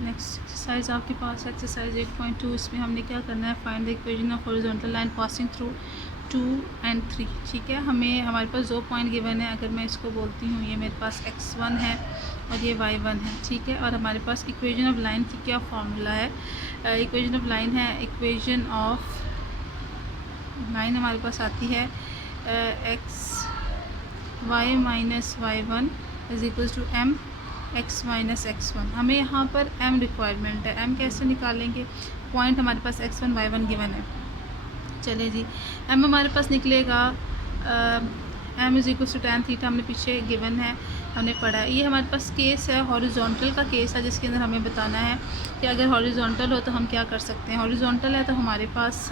Next exercise आपके पास exercise 8.2। इसमें हमने क्या करना है, find the equation of horizontal line passing through 2 and 3। ठीक है, हमें हमारे पास 2 पॉइंट गिवन है। अगर मैं इसको बोलती हूँ, ये मेरे पास x1 है और ये y1 है। ठीक है, और हमारे पास इक्वेशन ऑफ लाइन की क्या फार्मूला है, इक्वेशन ऑफ लाइन है, इक्वेशन ऑफ लाइन हमारे पास आती है x y minus y one is equals to m x minus x one. हमें यहाँ पर m रिक्वायरमेंट है। m कैसे निकालेंगे, पॉइंट हमारे पास x1 y1 गिवन है। चलिए जी, m हमारे पास निकलेगा m is equals to tan theta, हमने पीछे गिवन है, हमने पढ़ा है। ये हमारे पास केस है, हॉरिजॉन्टल का केस है, जिसके अंदर हमें बताना है कि अगर हॉरिजॉन्टल हो तो हम क्या कर सकते हैं। हॉरिजॉन्टल है तो हमारे पास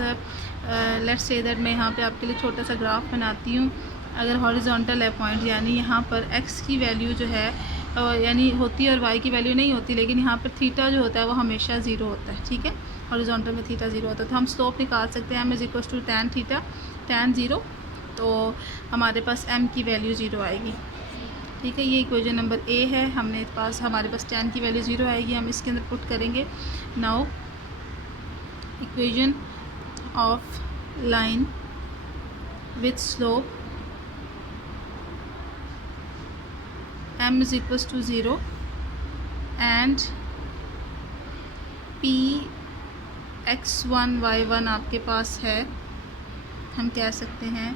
लेट्स से दैट मैं यहाँ पे आपके लिए छोटा सा ग्राफ बनाती हूँ। अगर हॉरिजॉन्टल है पॉइंट, यानी यहाँ पर x की वैल्यू जो है यानी होती है और y की वैल्यू नहीं होती, लेकिन यहाँ पर थीटा जो होता है वो हमेशा ज़ीरो होता है। ठीक है, हॉरिजॉन्टल में थीटा ज़ीरो होता है, तो हम स्लोप निकाल सकते हैं m is equal to tan theta tan zero, तो हमारे पास m की वैल्यू ज़ीरो आएगी। ठीक है, ये इक्वेशन नंबर ए है। हमारे पास tan की वैल्यू ज़ीरो आएगी, हम इसके अंदर पुट करेंगे। Now equation of line with slope m is equal to zero and p x1 y1 आपके पास है, हम कह सकते हैं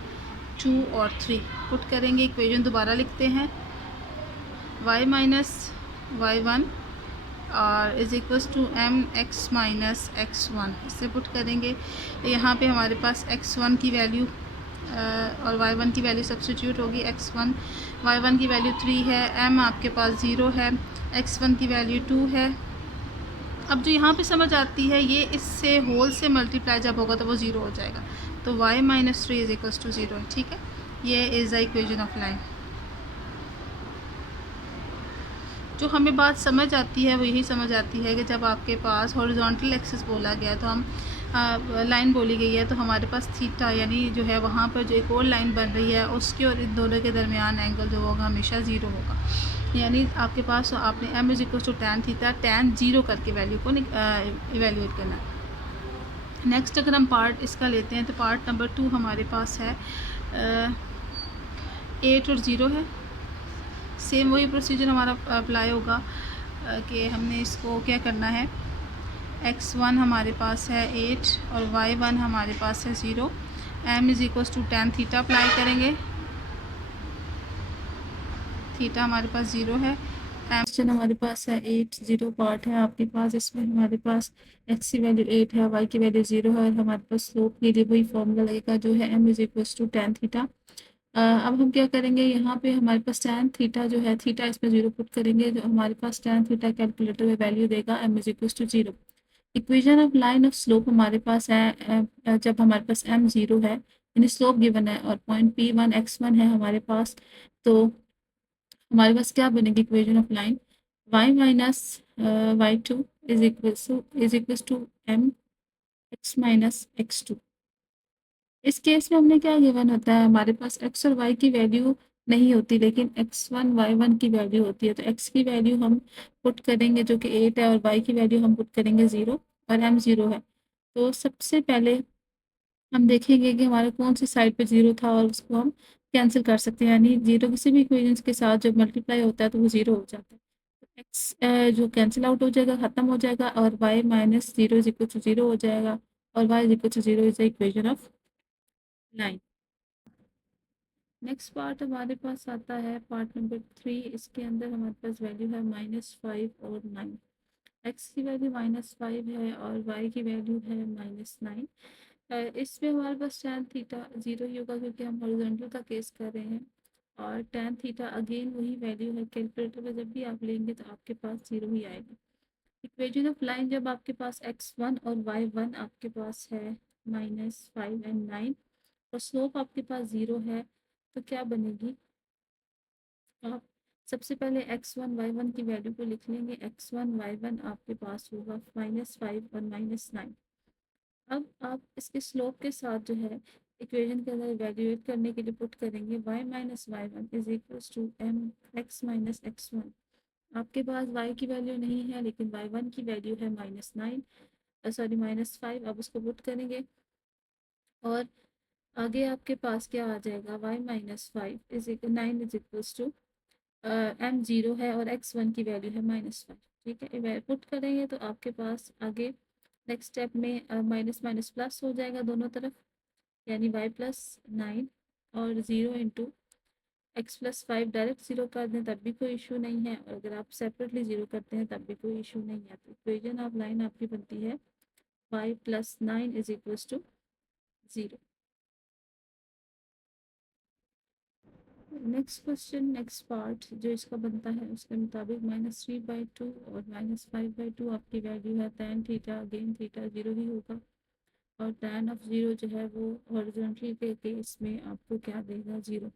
2 और 3। पुट करेंगे, इक्वेशन दोबारा लिखते हैं, y माइनस वाई वन और is equals to m x minus x one. इससे पुट करेंगे, यहाँ पे हमारे पास x1 की वैल्यू और y1 की वैल्यू सब्स्टिट्यूट होगी। x1 y1 की वैल्यू 3 है, m आपके पास 0 है, x1 की वैल्यू 2 है। अब जो यहाँ पे समझ आती है, ये इससे होल से मल्टीप्लाई जब होगा तो वो ज़ीरो हो जाएगा, तो y minus 3 is equals to 0 है। ठीक है, ये is the equation of line. जो हमें बात समझ आती है वो यही समझ आती है कि जब आपके पास हॉरिजॉन्टल एक्सिस बोला गया तो हम लाइन बोली गई है, तो हमारे पास थीटा यानी जो है वहाँ पर जो एक और लाइन बन रही है, उसके और इन दोनों के दरमियान एंगल जो होगा हमेशा ज़ीरो होगा। यानी आपके पास आपने m is equal to tan theta tan zero करके वैल्यू को इवेल्यूएट करना है। नेक्स्ट अगर हम पार्ट इसका लेते हैं तो पार्ट नंबर 2 हमारे पास है 8 और 0 है। सेम वही प्रोसीजर हमारा अप्लाई होगा कि हमने इसको क्या करना है, x1 हमारे पास है 8 और y1 हमारे पास है 0, m is equal to tan theta apply करेंगे, थीटा हमारे पास 0 है, क्वेश्चन हमारे पास है 8 0 पार्ट है आपके पास। इसमें हमारे पास x की वैल्यू 8 है, y की वैल्यू 0 है, और हमारे पास स्लोप के लिए वही फॉर्मूला लगेगा जो है m is equal to tan theta. अब हम क्या करेंगे, यहाँ पे हमारे पास tan थीटा जो है, थीटा इसमें 0 पुट करेंगे, जो हमारे पास tan थीटा कैलकुलेटर में वैल्यू देगा m is equal to 0। Equation of line of slope हमारे पास है जब हमारे पास m 0 है यानी स्लोप गिवन है और पॉइंट p1 x1 है हमारे पास, तो हमारे पास क्या बनेगी equation of line, y minus y two is equal to m x minus x two. इस केस में हमने क्या गिवन होता है, हमारे पास x और y की वैल्यू नहीं होती, लेकिन x1 y1 की वैल्यू होती है। तो x की वैल्यू हम पुट करेंगे जो कि 8 है, और y की वैल्यू हम पुट करेंगे 0 और m 0 है। तो सबसे पहले हम देखेंगे कि हमारे कौन सी साइड पे 0 था और उसको हम कैंसिल कर सकते हैं, यानी 0 किसी भी इक्वेशंस के साथ जब मल्टीप्लाई होता है तो वो 0 हो जाता है। तो x जो कैंसिल आउट हो जाएगा, ख़त्म हो जाएगा, और y minus 0 is equal to 0 हो जाएगा, और y is equal to 0 is the equation of line. Next part हमारे पास आता है पार्ट नंबर 3। इसके अंदर हमारे पास वैल्यू है -5 और 9। x की वैल्यू -5 है और y की वैल्यू है -9। इसमें हमारे पास tan थीटा 0 ही होगा क्योंकि हम हॉरिजॉन्टल का केस कर रहे हैं, और tan थीटा अगेन वही वैल्यू है, कैलकुलेटर में जब भी आप लेंगे तो आपके पास 0 ही आएगा। इक्वेशन ऑफ लाइन जब आपके पास x1 और y1 आपके पास है -5 एंड 9 और स्लोप आपके पास 0 है, तो क्या बनेगी, आप सबसे पहले x1 y1 की वैल्यू को लिख लेंगे। x1 y1 आपके पास होगा -5 और -9। अब आप इसके स्लोप के साथ जो है इक्वेशन के अंदर इवेल्यूएट करने के लिए पुट करेंगे y minus y one is equals to m x minus x one. आपके पास y की वैल्यू नहीं है, लेकिन y1 की वैल्यू है -9, सॉरी -5। अब उसको पुट करेंगे और आगे आपके पास क्या आ जाएगा, y -5 is equal 9 is equals to m 0 है और x1 की वैल्यू है -5। ठीक है, पुट करेंगे तो आपके पास आगे नेक्स्ट स्टेप में माइनस माइनस प्लस हो जाएगा दोनों तरफ, यानी y+9 और 0 इंटू x+5 डायरेक्ट ज़ीरो कर दें तब भी कोई इशू नहीं है, और अगर आप सेपरेटली ज़ीरो करते हैं तब भी कोई इशू नहीं है। तो इक्वेशन ऑफ लाइन आपकी बनती है y+9 is equals to 0। Next question, next part जो इसका बनता है उसके मुताबिक -3/2 और -5/2 आपकी वैल्यू है tan थीटा, अगेन थीटा 0 ही होगा, और tan ऑफ 0 जो है वो हॉरिजॉन्टल के केस में आपको क्या देगा, 0।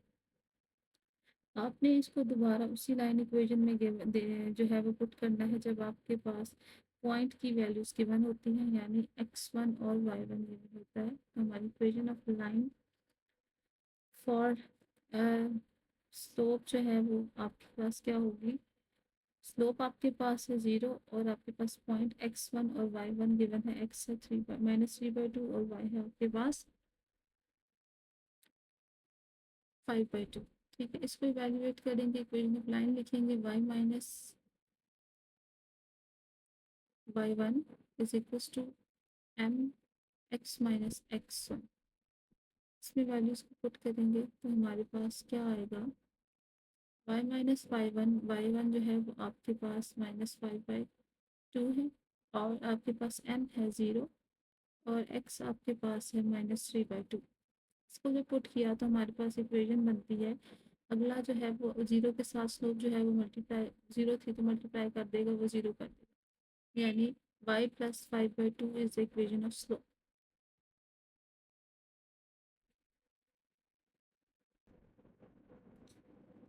आपने इसको दोबारा उसी लाइन इक्वेशन में जो है वो पुट करना है जब आपके पास पॉइंट की वैल्यूज गिवन होती हैं, यानी x1 और y1 गिवन होता है। तो हमारी equation of line for slope जो है वो आपके पास क्या होगी, स्लोप आपके पास है 0 और आपके पास पॉइंट x1 और y1 गिवन है, x है -3/2 और y है आपके पास 5/2। ठीक है, इसको इवेल्युएट करेंगे, इक्वेशन ऑफ लाइन लिखेंगे y minus y1 is equals to m x minus x1। इसमें वैल्यूज को पुट करेंगे तो हमारे पास क्या आएगा, y माइनस y1 जो है वो आपके पास -5/2 है, और आपके पास m है 0 और x आपके पास है -3/2। इसको जब पुट किया तो हमारे पास इक्वेशन बनती है, अगला जो है वो 0 के साथ स्लोप जो है वो मल्टीप्लाई, 0 थी तो मल्टीप्लाई कर देगा, वो 0 कर देगा, यानी y+5/2 is the equation of slope.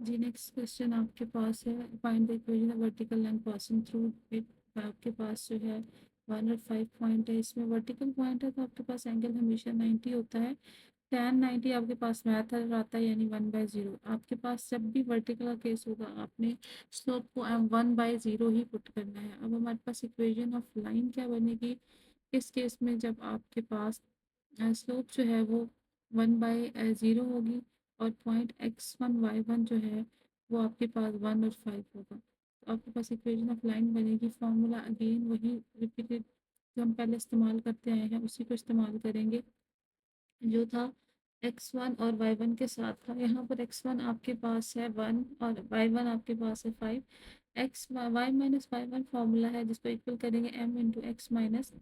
जी नेक्स्ट क्वेश्चन आपके पास है, find the equation of vertical line passing through it. आपके पास जो है 1 और 5 पॉइंट है, इसमें वर्टिकल पॉइंट है तो आपके पास एंगल हमेशा 90 होता है। tan 90 आपके पास मैथड आता है, यानी 1/0। आपके पास जब भी वर्टिकल का केस होगा आपने स्लोप को 1/0 ही पुट करना है। अब हमारे पास इक्वेशन ऑफ लाइन क्या बनेगी इस केस में, जब आपके पास स्लोप जो है वो 1/0 होगी और पॉइंट x1 y1 जो है वो आपके पास 1 और 5 होगा। तो आपके पास इक्वेशन ऑफ लाइन बनेगी, फॉर्मूला अगेन वही रिपीटेड जो हम पहले इस्तेमाल करते आए हैं उसी को इस्तेमाल करेंगे, जो था x1 और y1 के साथ था। यहाँ पर x1 आपके पास है 1 और y1 आपके पास है 5। y-y-1 फॉर्मूला है जिसको इक्वल करेंगे m into x minus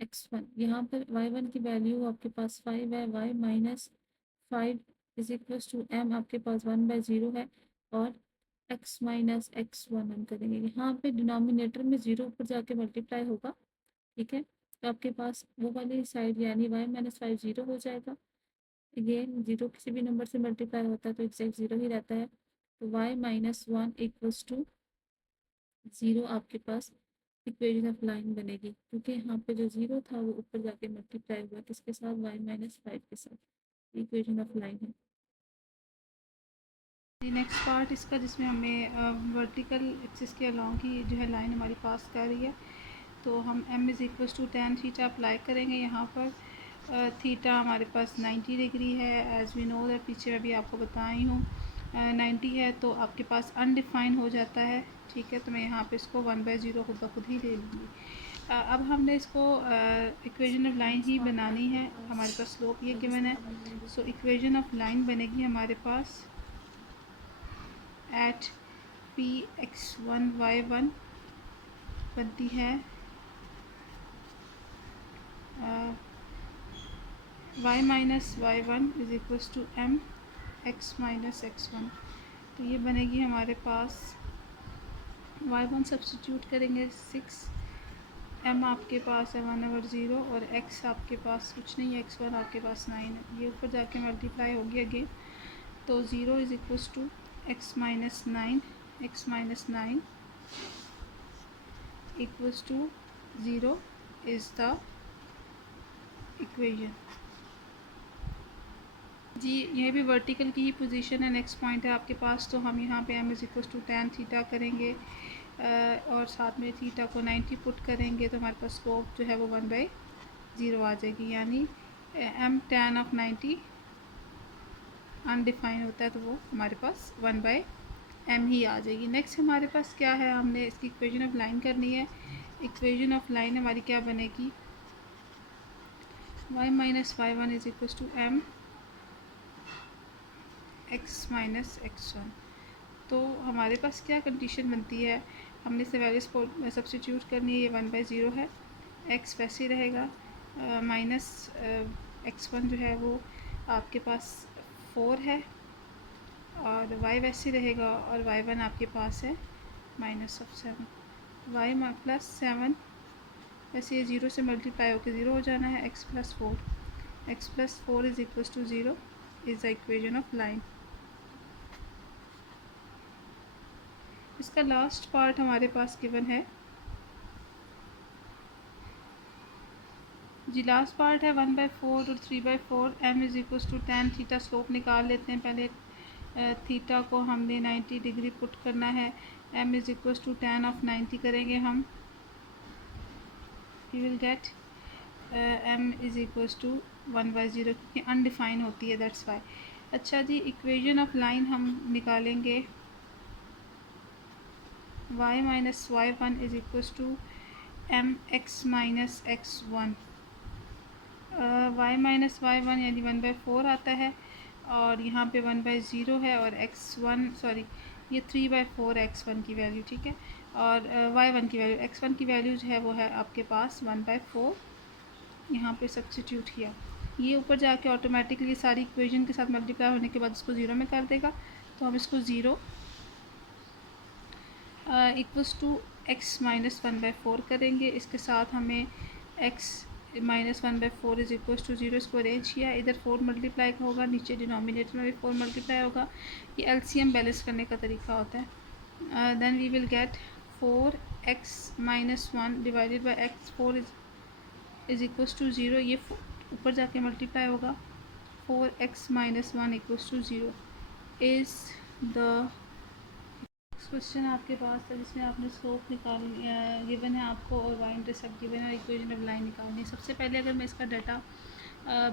x1। यहाँ पर y1 की वैल्यू आपके पास 5 है, y minus 5 is equals to m आपके पास 1/0 है, और x माइनस x1 हम करेंगे। यहाँ पे डिनोमिनेटर में 0 ऊपर जाके मल्टीप्लाई होगा। ठीक है, तो आपके पास वो वाली साइड यानी y-5 0 हो जाएगा। अगेन 0 किसी भी नंबर से मल्टीप्लाई होता है तो एग्जैक्ट 0 ही रहता है, तो y-1 इक्वल्स टू 0 आपके पास इक्वेशन ऑफ लाइन बनेगी, क्योंकि यहाँ पे जो 0 था वो ऊपर जाके मल्टीप्लाई हुआ किसके साथ, y-5 के साथ। इक्वेशन ऑफ लाइन है। नेक्स्ट पार्ट इसका जिसमें हमें वर्टिकल एक्सिस के अलॉन्ग की जो है लाइन हमारी पास कर रही है, तो हम m is equals to tan theta apply करेंगे। यहाँ पर थीटा हमारे पास 90 डिग्री है, एज़ वी नो दैट, पीछे मैं भी आपको बताई हूँ 90 है तो आपके पास अनडिफाइन हो जाता है। ठीक है, तो मैं यहाँ पे इसको 1/0 खुद ब खुद ही ले लूँगी। अब हमने इसको इक्वेशन ऑफ लाइन ही बनानी है, हमारे पास स्लोप ये गिवन है। सो इक्वेशन ऑफ लाइन बनेगी हमारे पास एट Px1y1 बनती है y-y1 is equals to m x minus x1। तो ये बनेगी हमारे पास, y1 सब्सटीट्यूट करेंगे 6, m आपके पास है 1/0 और x आपके पास कुछ नहीं है, x1 आपके पास 9 है, ये ऊपर जाके मल्टीप्लाई होगी अगेन। तो 0 is equals to x minus 9 equals to 0 is the equation. जी ये भी वर्टिकल की ही पोजीशन है, नेक्स्ट पॉइंट है आपके पास, तो हम यहाँ पे m is equals to tan theta करेंगे। और साथ में थीटा को 90 पुट करेंगे तो हमारे पास स्लोप जो है वो 1/0 आ जाएगी, यानी m tan ऑफ 90 अनडिफाइन होता है तो वो हमारे पास 1/m ही आ जाएगी। नेक्स्ट हमारे पास क्या है, हमने इसकी इक्वेशन ऑफ लाइन करनी है। इक्वेशन ऑफ लाइन हमारी क्या बनेगी, y minus y1 is equal to m x minus x1। तो हमारे पास क्या कंडीशन बनती है, हमने इसे वैल्यूज को सब्सटीट्यूट करनी है। ये 1/0 है, x वैसे ही रहेगा, माइनस x1 जो है वो आपके पास 4 है, और y वैसे ही रहेगा, और y1 आपके पास है -7। y प्लस 7 वैसे ये 0 से मल्टीप्लाई होकर 0 हो जाना है। x plus 4 is equal to 0 is the equation of line. इसका लास्ट पार्ट हमारे पास गिवन है जी, लास्ट पार्ट है 1/4 और 3/4। m is equal to tan theta. Slope निकाल लेते हैं पहले। थीटा को हमने 90 डिग्री पुट करना है। m is equal to tan of 90 करेंगे हम, we will get m is equal to 1/0, क्योंकि अनडिफाइन होती है, दैट्स वाई। अच्छा जी, इक्वेशन ऑफ लाइन हम निकालेंगे। y minus y1 is equal to m x minus x1। y minus y1 यानी 1/4 आता है, और यहाँ पे 1/0 है, और x1 सॉरी ये 3/4 x1 की वैल्यू, ठीक है, और y1 की वैल्यू, x1 की वैल्यू जो है वो है आपके पास 1/4। यहाँ पे सब्स्टिट्यूट किया, ये ऊपर जाके ऑटोमेटिकली सारी इक्वेशन के साथ मल्टीप्लाई होने के बाद इसको 0 में कर देगा। तो हम इसको 0 इक्वल्स टू x माइनस 1/4 करेंगे। इसके साथ हमें x minus 1/4 is equal to 0 इसको अरेंज किया। इधर 4 मल्टीप्लाई होगा, नीचे डिनोमिनेटर में भी 4 मल्टीप्लाई होगा। ये एलसीएम बैलेंस करने का तरीका होता है। Then we will get 4x minus 1 divided by x 4 is equal to 0। ये ऊपर जाके मल्टीप्लाई होगा। 4x minus 1 equal to 0 is the question आपके पास था जिसमें आपने स्लोप निकाल गिवन है आपको, और वाई इंटरसेप्ट गिवन है, और इक्वेशन ऑफ लाइन निकालनी है। सबसे पहले अगर मैं इसका डाटा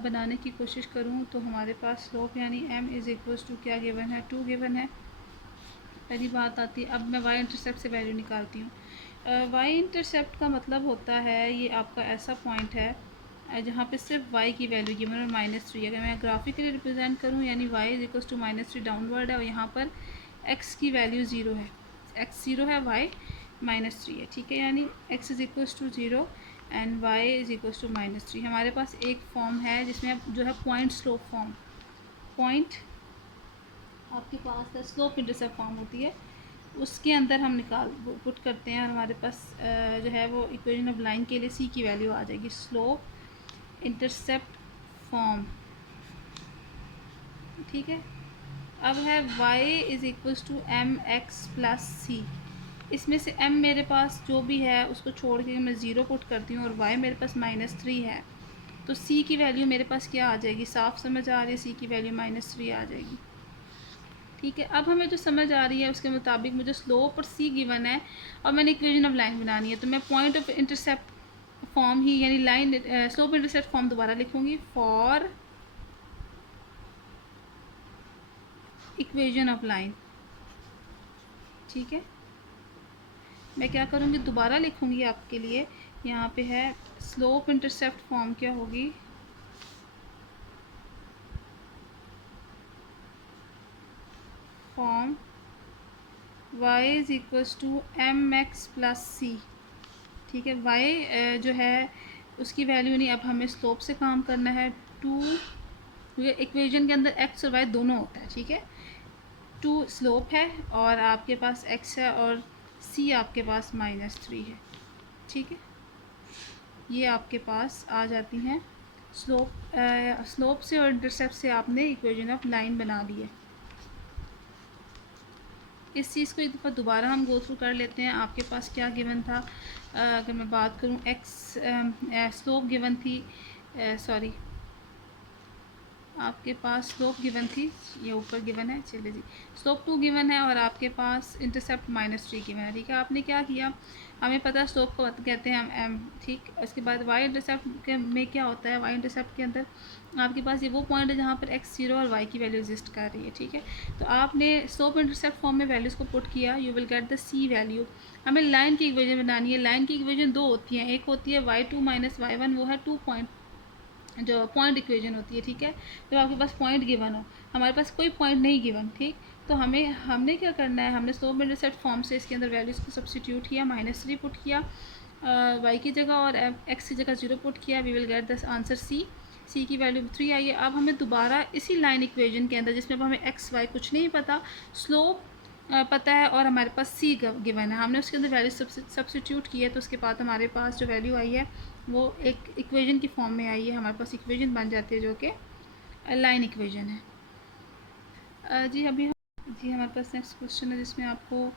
बनाने की कोशिश करूं तो हमारे पास स्लोप यानी m इज़ इक्वल टू क्या गिवन है, 2 गिवन है। पहली बात आती है, अब मैं वाई इंटरसेप्ट से वैल्यू निकालती हूँ। वाई इंटरसेप्ट का मतलब होता है ये आपका ऐसा पॉइंट है जहाँ पे सिर्फ y की वैल्यू गिवन और -3। अगर मैं ग्राफिकली रिप्रेजेंट करूँ यानी y is equal to -3 downward है, और यहाँ पर x की वैल्यू 0 है, x 0 है, y -3 है, ठीक है, यानी x is equal to 0 and y is equal to -3। हमारे पास एक फॉर्म है जिसमें जो है पॉइंट स्लोप फॉर्म, पॉइंट आपके पास स्लोप इंटरसेप्ट फॉर्म होती है, उसके अंदर हम पुट करते हैं, और हमारे पास जो है वो इक्वेशन ऑफ लाइन के लिए c की वैल्यू आ जाएगी। स्लोप इंटरसेप्ट फॉर्म, ठीक है। अब है y is equal to m x plus c. इसमें से m मेरे पास जो भी है उसको छोड़ के मैं 0 पुट करती हूँ, और y मेरे पास -3 है, तो c की वैल्यू मेरे पास क्या आ जाएगी, साफ समझ आ रही है, c की वैल्यू -3 आ जाएगी, ठीक है। अब हमें जो समझ आ रही है उसके मुताबिक मुझे स्लोप और c गिवन है, और मैंने इक्वेशन ऑफ लाइन बनानी है, तो मैं पॉइंट ऑफ इंटरसेप्ट फॉर्म ही यानी लाइन स्लोप इंटरसेप्ट फॉर्म दोबारा लिखूँगी, फॉर इक्वेशन ऑफ लाइन, ठीक है। मैं क्या करूँगी, दोबारा लिखूँगी आपके लिए। यहाँ पे है स्लोप इंटरसेप्ट फॉर्म क्या होगी, form y is equals to m x plus c, ठीक है। y जो है उसकी वैल्यू नहीं, अब हमें स्लोप से काम करना है। 2 इक्वेशन के अंदर x और y दोनों होता है, ठीक है। 2 स्लोप है और आपके पास x है, और c आपके पास -3 है, ठीक है। ये आपके पास आ जाती हैं स्लोप से और इंटरसेप्ट से आपने इक्वेशन ऑफ लाइन बना ली है। इस चीज़ को एक दफ़ा दोबारा हम गो थ्रू कर लेते हैं। आपके पास क्या गिवन था, अगर मैं बात करूं x स्लोप गिवन थी, सॉरी आपके पास स्लोप गिवन थी, ये ऊपर गिवन है, चलिए जी स्लोप 2 गिवन है और आपके पास इंटरसेप्ट -3 गिवन है। ठीक है, आपने क्या किया, हमें पता है स्लोप को कहते हैं हम एम, ठीक। उसके बाद वाई इंटरसेप्ट में क्या होता है, वाई इंटरसेप्ट के अंदर आपके पास ये वो पॉइंट है जहाँ पर x0 और y की वैल्यू एग्जिस्ट कर रही है। ठीक है, तो आपने स्लोप इंटरसेप्ट फॉर्म में वैल्यूज़ को पुट किया, you will get the C value. हमें लाइन की इक्वेशन बनानी है। लाइन की इक्वेशन दो होती हैं, एक होती है y2 - y1, वो है 2 पॉइंट जो पॉइंट इक्वेशन होती है। ठीक है, जब आपके पास पॉइंट गिवन हो, हमारे पास कोई पॉइंट नहीं गिवन, ठीक। तो हमने क्या करना है, हमने स्लोप इंटरसेप्ट फॉर्म से इसके अंदर वैल्यूज़ को सब्सटीट्यूट किया, -3 पुट किया y की जगह और x की जगह 0 पुट किया, we will get the answer C की वैल्यू 3 आई है। अब हमें दोबारा इसी लाइन इक्वेशन के अंदर, जिसमें अब हमें x y कुछ नहीं पता, स्लोप पता है और हमारे पास सी गिवन है, हमने उसके अंदर वैल्यू सब्सटीट्यूट की है, तो उसके बाद हमारे पास जो वैल्यू आई है वो एक इक्वेशन की फॉर्म में आई है, हमारे पास इक्वेशन बन जाती है जो कि लाइन इक्वेशन है। जी हमारे पास नेक्स्ट क्वेश्चन है जिसमें आपको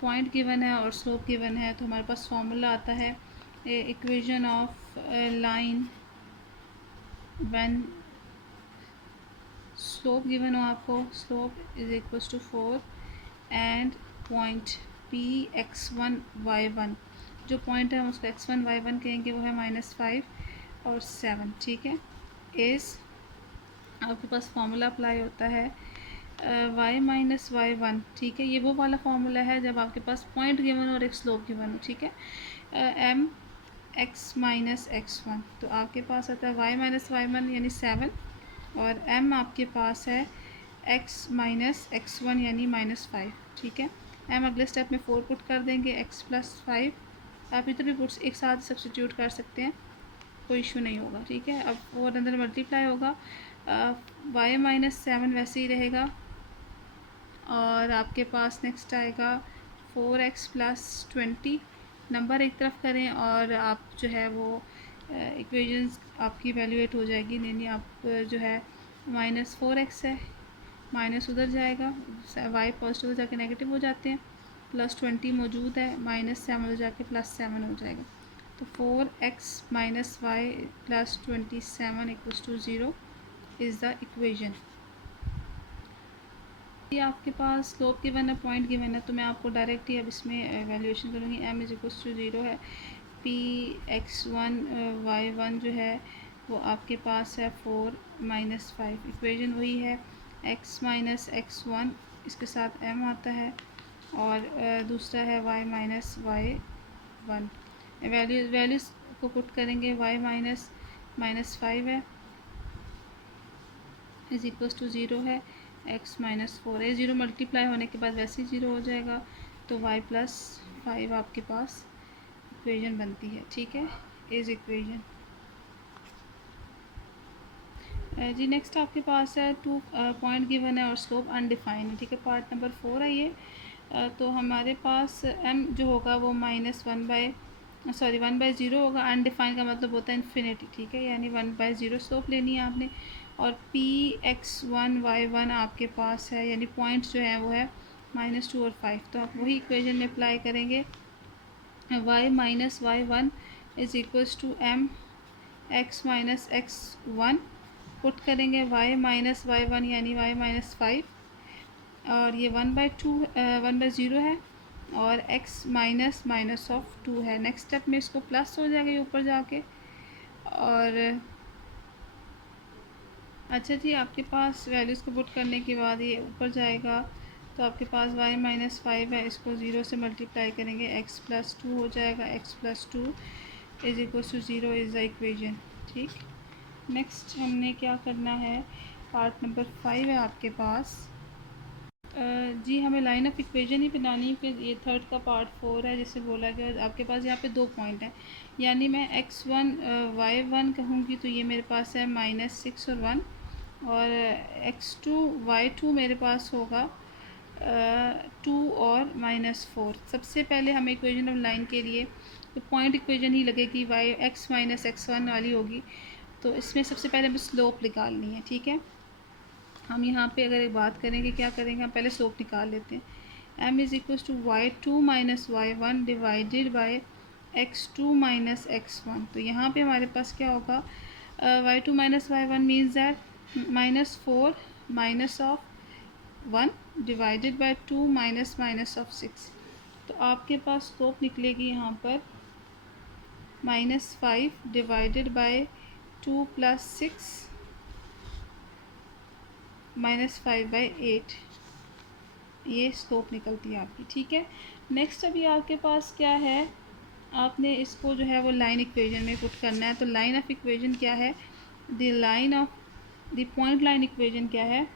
पॉइंट गिवन है और स्लोप गिवन है। तो हमारे पास फॉर्मूला आता है equation of line when slope given हो आपको, slope is equals to 4 and point P x1 y1, जो पॉइंट है हम उसको x1 y1 कहेंगे, वो है -5 और 7। ठीक है, इस आपके पास फार्मूला अप्लाई होता है y - y1। ठीक है, ये वो वाला फार्मूला है जब आपके पास पॉइंट गिवन और एक स्लोप गिवन हो। ठीक है, m x - x1, तो आपके पास आता है y - y1 यानी 7 और m आपके पास है x - x1 यानी -5। ठीक है, m अगले स्टेप में 4 पुट कर देंगे, x + 5, आप इधर भी पुट्स एक साथ सब्सटीट्यूट कर सकते हैं, कोई इशू नहीं होगा। ठीक है, अब 4 अंदर मल्टीप्लाई होगा, y - 7 वैसे ही रहेगा और आपके पास नेक्स्ट आएगा 4x + 20, नंबर एक तरफ करें और आप जो है वो इक्वेशंस आपकी वैल्यूएट हो जाएगी। नहीं आप जो है -4x है, माइनस उधर जाएगा, y पॉजिटिव जाके नेगेटिव हो जाते हैं, +20 मौजूद है, -7 हो जाके +7 हो जाएगा। तो 4x - y + 27 = 0 is the equation. ये आपके पास स्लोप गिवन है, पॉइंट गिवन है, तो मैं आपको डायरेक्ट ही अब इसमें वैल्यूएशन करूँगी। m = 0 है, p x1 y1 जो है वो आपके पास है 4 - 5, इक्वेशन वही है x - x1, इसके साथ m आता है और दूसरा है y - y1। वैल्यूज़ को पुट करेंगे, y -5 है = 0 है, x - 4 है, 0 मल्टीप्लाई होने के बाद वैसे ही 0 हो जाएगा, तो y + 5 आपके पास इक्वेशन बनती है। ठीक है, इज़ इक्वेशन। जी नेक्स्ट आपके पास है 2 पॉइंट गिवन है और स्लोप अनडिफाइंड है। ठीक है, पार्ट नंबर 4 है ये। तो हमारे पास m जो होगा वो -1/0 होगा, अनडिफाइंड का मतलब होता है इन्फिनिटी। ठीक है, यानी 1/0 स्लोप लेनी है आपने और p x1 y1 आपके पास है, यानी पॉइंट्स जो है वो है -2 और 5, तो आप वही इक्वेशन में अप्लाई करेंगे, y - y1 = m x - x1 put करेंगे, y - y1 यानी y - 5 और ये 1/0 है और x -(-2) है। नेक्स्ट स्टेप में इसको प्लस हो जाएगा ये ऊपर जाके, और अच्छा जी आपके पास वैल्यूज़ को पुट करने के बाद ये ऊपर जाएगा, तो आपके पास y - 5 है, इसको 0 से मल्टीप्लाई करेंगे, x + 2 हो जाएगा, x + 2 = 0 इज़ द इक्वेशन। ठीक, नेक्स्ट हमने क्या करना है, पार्ट नंबर 5 है आपके पास। जी हमें लाइन ऑफ इक्वेशन ही बनानी है, फिर ये थर्ड का पार्ट 4 है जिससे बोला गया आपके पास यहाँ पे 2 पॉइंट हैं, यानी मैं x1 y1 कहूँगी तो ये मेरे पास है -6 और 1, और x2 y2 मेरे पास होगा 2 और -4। सबसे पहले हमें इक्वेशन ऑफ लाइन के लिए तो पॉइंट इक्वेशन ही लगेगी, x - x1 वाली होगी, तो इसमें सबसे पहले हमें स्लोप निकालनी है। ठीक है, हम यहाँ पे अगर एक बात करेंगे, क्या करेंगे, हम पहले स्लोप निकाल लेते हैं। m = y2 - y1 divided by x2 - x1, तो यहाँ पे हमारे पास क्या होगा, y2 - y1 means that -4 minus of 1 divided by 2 minus minus of 6। तो आपके पास स्लोप निकलेगी यहाँ पर -5 डिवाइडेड बाय 2 प्लस 6 -5/8। ये स्लोप निकलती है आपकी, ठीक है। नेक्स्ट अभी आपके पास क्या है, आपने इसको जो है वो लाइन इक्वेशन में पुट करना है। तो लाइन ऑफ इक्वेशन क्या है, the line of the point line equation क्या है,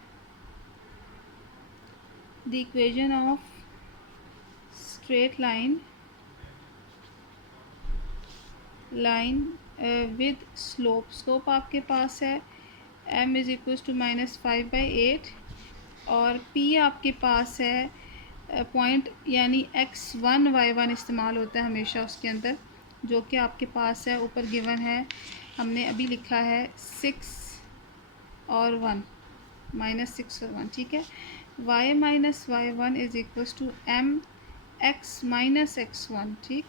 the equation of straight line with slope आपके पास है m इज़ इक्वल टू -5/8 और p आपके पास है पॉइंट यानी x1 y1 इस्तेमाल होता है हमेशा उसके अंदर, जो कि आपके पास है ऊपर गिवन है। हमने अभी लिखा है 6 और 1, -6 और 1, ठीक है। y minus y1 is equal to m x minus x1, ठीक।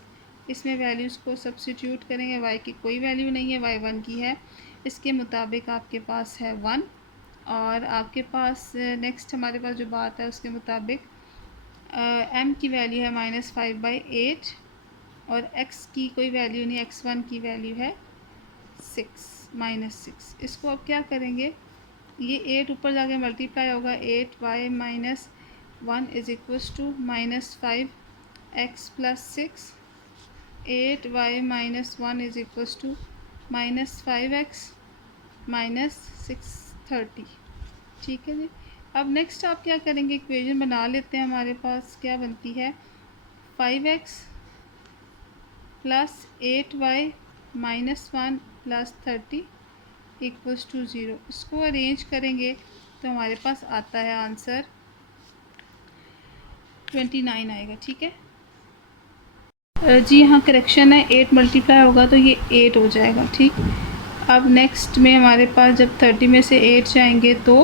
इसमें वैल्यूज़ को सब्सिट्यूट करेंगे, y की कोई वैल्यू नहीं है, y1 की है। इसके मुताबिक आपके पास है 1 और आपके पास नेक्स्ट हमारे पास जो बात है उसके मुताबिक m की वैल्यू है -5/8 और x की कोई वैल्यू नहीं, x1 की वैल्यू है 6 इसको अब क्या करेंगे, ये 8 ऊपर जाके मल्टीप्लाई होगा, 8y minus 1 is equals to -5x plus 6, 8y minus 1 is equals to -5x minus 630, ठीक है जी। अब नेक्स्ट आप क्या करेंगे, इक्वेशन बना लेते हैं। हमारे पास क्या बनती है, 5x plus 8y minus 1 plus 30 equals to 0। इसको अरेंज करेंगे तो हमारे पास आता है आंसर 29 आएगा, ठीक है जी। हाँ करेक्शन है, 8 मल्टीप्लाई होगा तो ये 8 हो जाएगा, ठीक। अब नेक्स्ट में हमारे पास जब 30 में से 8 जाएंगे तो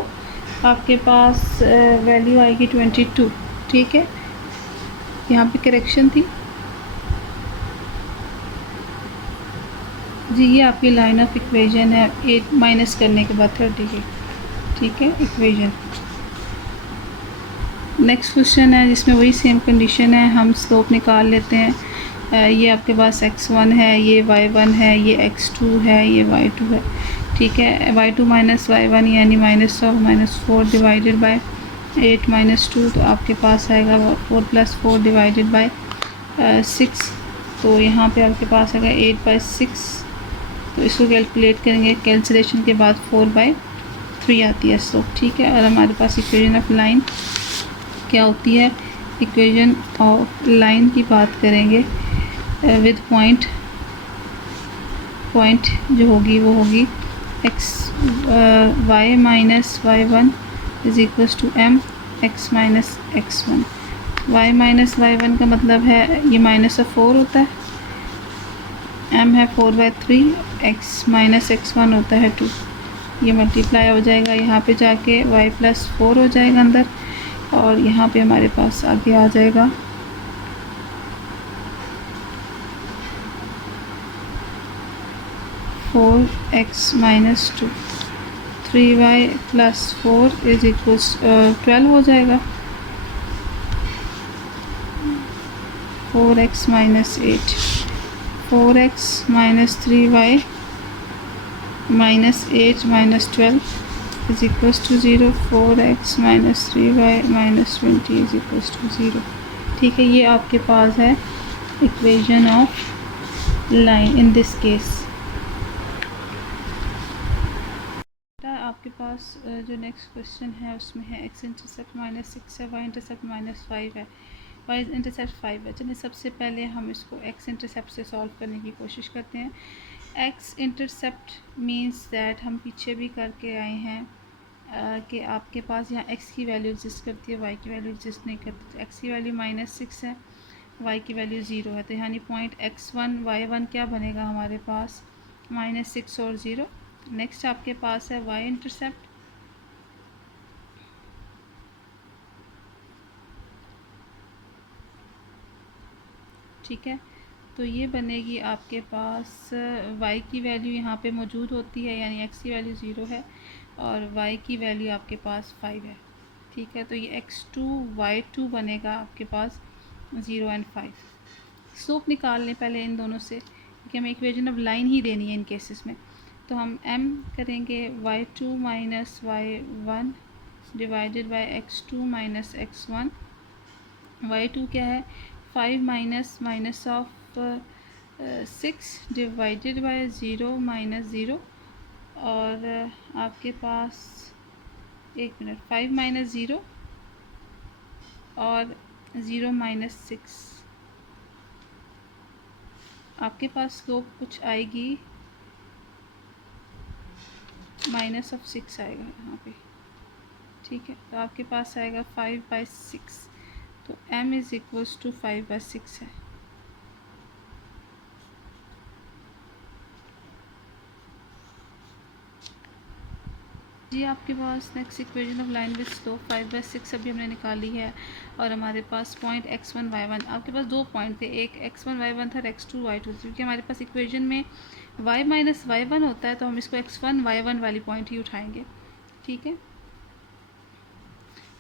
आपके पास वैल्यू आएगी 22, ठीक है। यहाँ पे करेक्शन थी जी, ये आपकी लाइन ऑफ इक्वेशन है 8 माइनस करने के बाद 30 की, ठीक है इक्वेशन। नेक्स्ट क्वेश्चन है जिसमें वही सेम कंडीशन है, हम स्लोप निकाल लेते हैं। ये आपके पास x1 है, ये y1 है, ये x2 है, ये y2 है, ठीक है। y2 माइनस y1 यानी -4 डिवाइडेड बाय 8 माइनस 2, तो आपके पास आएगा 4 + 4 डिवाइडेड बाय 6। तो यहाँ पे आपके पास आएगा 8/6। तो इसको कैलकुलेट करेंगे, कैंसिलेशन के बाद 4/3 आती है स्लोप, ठीक है। और हमारे पास इक्वेशन ऑफ लाइन क्या होती है, इक्वेशन ऑफ लाइन की बात करेंगे विद पॉइंट जो होगी वो होगी y minus y1 is equals to m x minus x1। y minus y1 का मतलब है ये -4 होता है, m है 4/3, x माइनस x1 होता है 2। ये मल्टीप्लाई हो जाएगा, यहाँ पे जाके y + 4 हो जाएगा अंदर, और यहाँ पे हमारे पास आगे आ जाएगा 4x minus 2, 3y + 4 is equals 12 हो जाएगा, 4x minus 8, 4x minus 3y minus 8 minus 12 is equals to 0, 4x minus 3y minus 20 is equals to 0, ठीक है। ये आपके पास है equation of line in this case. आपके पास जो नेक्स्ट क्वेश्चन है उसमें है x इंटरसेप्ट -6 है, y इंटरसेप्ट -5 है, y इंटरसेप्ट 5 है। चलिए सबसे पहले हम इसको x इंटरसेप्ट से सॉल्व करने की कोशिश करते हैं। x इंटरसेप्ट मींस दैट हम पीछे भी करके आए हैं कि आपके पास यहाँ x की वैल्यू एग्जिस्ट करती है, y की वैल्यू एग्जिस्ट नहीं करती। तो x की वैल्यू -6 है, y की वैल्यू 0 है, तो यानी पॉइंट x1 y1 क्या बनेगा हमारे पास -6 और 0। नेक्स्ट आपके पास है y इंटरसेप्ट, ठीक है। तो ये बनेगी आपके पास y की वैल्यू यहाँ पे मौजूद होती है, यानी x की वैल्यू 0 है, और y की वैल्यू आपके पास 5 है, ठीक है। तो ये x2 y2 बनेगा आपके पास 0 एंड 5। स्लोप निकाल लें पहले इन दोनों से, क्योंकि हमें इक्वेशन ऑफ लाइन ही देनी है इन केसेस में। तो हम m करेंगे y2 minus y1 divided by x2 minus x1। y2 क्या है 5 minus of 6 divided by 0 minus 0, और आपके पास 1 मिनट 5 माइनस 0 और 0 माइनस 6, आपके पास स्लोप कुछ आएगी माइनस ऑफ 6 आएगा यहाँ पे, ठीक है। तो आपके पास आएगा 5/6, तो m इज़ इक्वल्स टू 5/6 है। जी आपके पास next equation of line with slope 5/6 अभी हमने निकाली है, और हमारे पास पॉइंट x1 y1, आपके पास दो पॉइंट थे, एक x1 y1 था और x2 y2, क्योंकि हमारे पास इक्वेशन में y माइनस y1 होता है, तो हम इसको x1 y1 वाली पॉइंट ही उठाएंगे, ठीक है।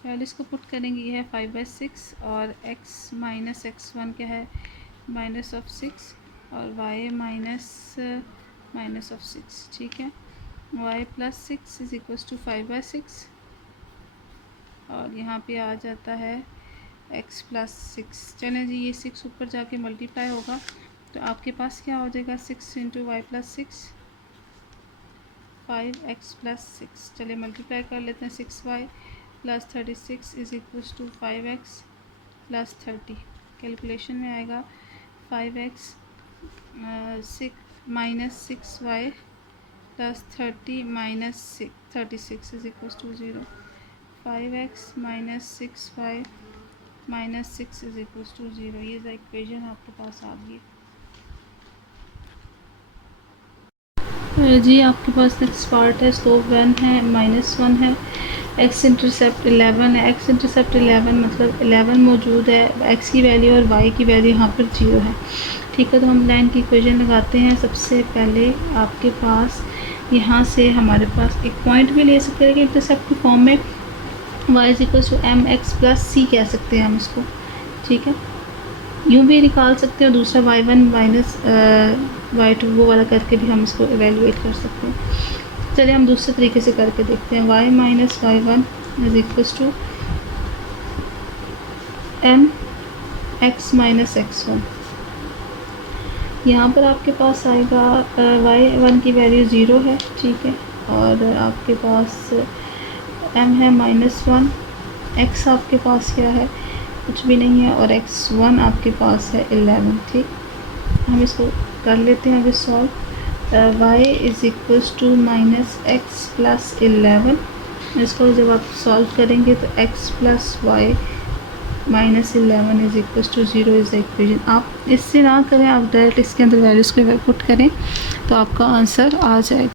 पहले इसको पुट करेंगे, ये है 5/6 और x माइनस x1 क्या है माइनस ऑफ 6 और y माइनस ऑफ 6, ठीक है। y plus 6 is equals to 5/6, और यहाँ पे आ जाता है x प्लस 6। चलें जी, ये 6 ऊपर जाके मल्टीप्लाई होगा, तो आपके पास क्या हो जाएगा 6 into Y plus 6 5x plus 6। चलिए मल्टीप्लाई कर लेते हैं, 6y plus 36 is equals to 5x plus 30। Calculation में आएगा 5x 6 minus 6y plus 30 minus 36 is equals to 0। 5x minus 6y minus 6 is equals to 0। ये इक्वेशन आपके पास आ गई। जी आपके पास नेक्स्ट पार्ट है, स्लोप 1 है -1 है, x इंटरसेप्ट 11 है। x इंटरसेप्ट 11 मतलब 11 मौजूद है, x की वैल्यू और y की वैल्यू यहाँ पर 0 है, ठीक है। तो हम लाइन की इक्वेशन लगाते हैं। सबसे पहले आपके पास यहाँ से हमारे पास एक पॉइंट भी ले सकते हैं कि इंटरसेप्ट की फॉर्म में y is equal to mx plus c कह सकते हैं हम इसको, ठीक है। यूँ भी निकाल सकते हैं, दूसरा y1 माइनस y2 वो वाला करके भी हम इसको एवेलुएट कर सकते हैं। चलिए हम दूसरे तरीके से करके देखते हैं। y minus y1 is equals to mx minus x1। यहाँ पर आपके पास आएगा y1 की वैल्यू 0 है, ठीक है, और आपके पास m है -1, x आपके पास क्या है कुछ भी नहीं है, और x1 आपके पास है 11, ठीक। हम इसको कर लेते हैं अभी solve. y is equals to minus x plus 11। इसको जब आप सॉल्व करेंगे तो x plus y minus 11 is equals to 0 is the equation. आप इससे ना करें, आप डायरेक्ट इसके अंदर वैल्यूज़ को पुट करें तो आपका आंसर आ जाएगा।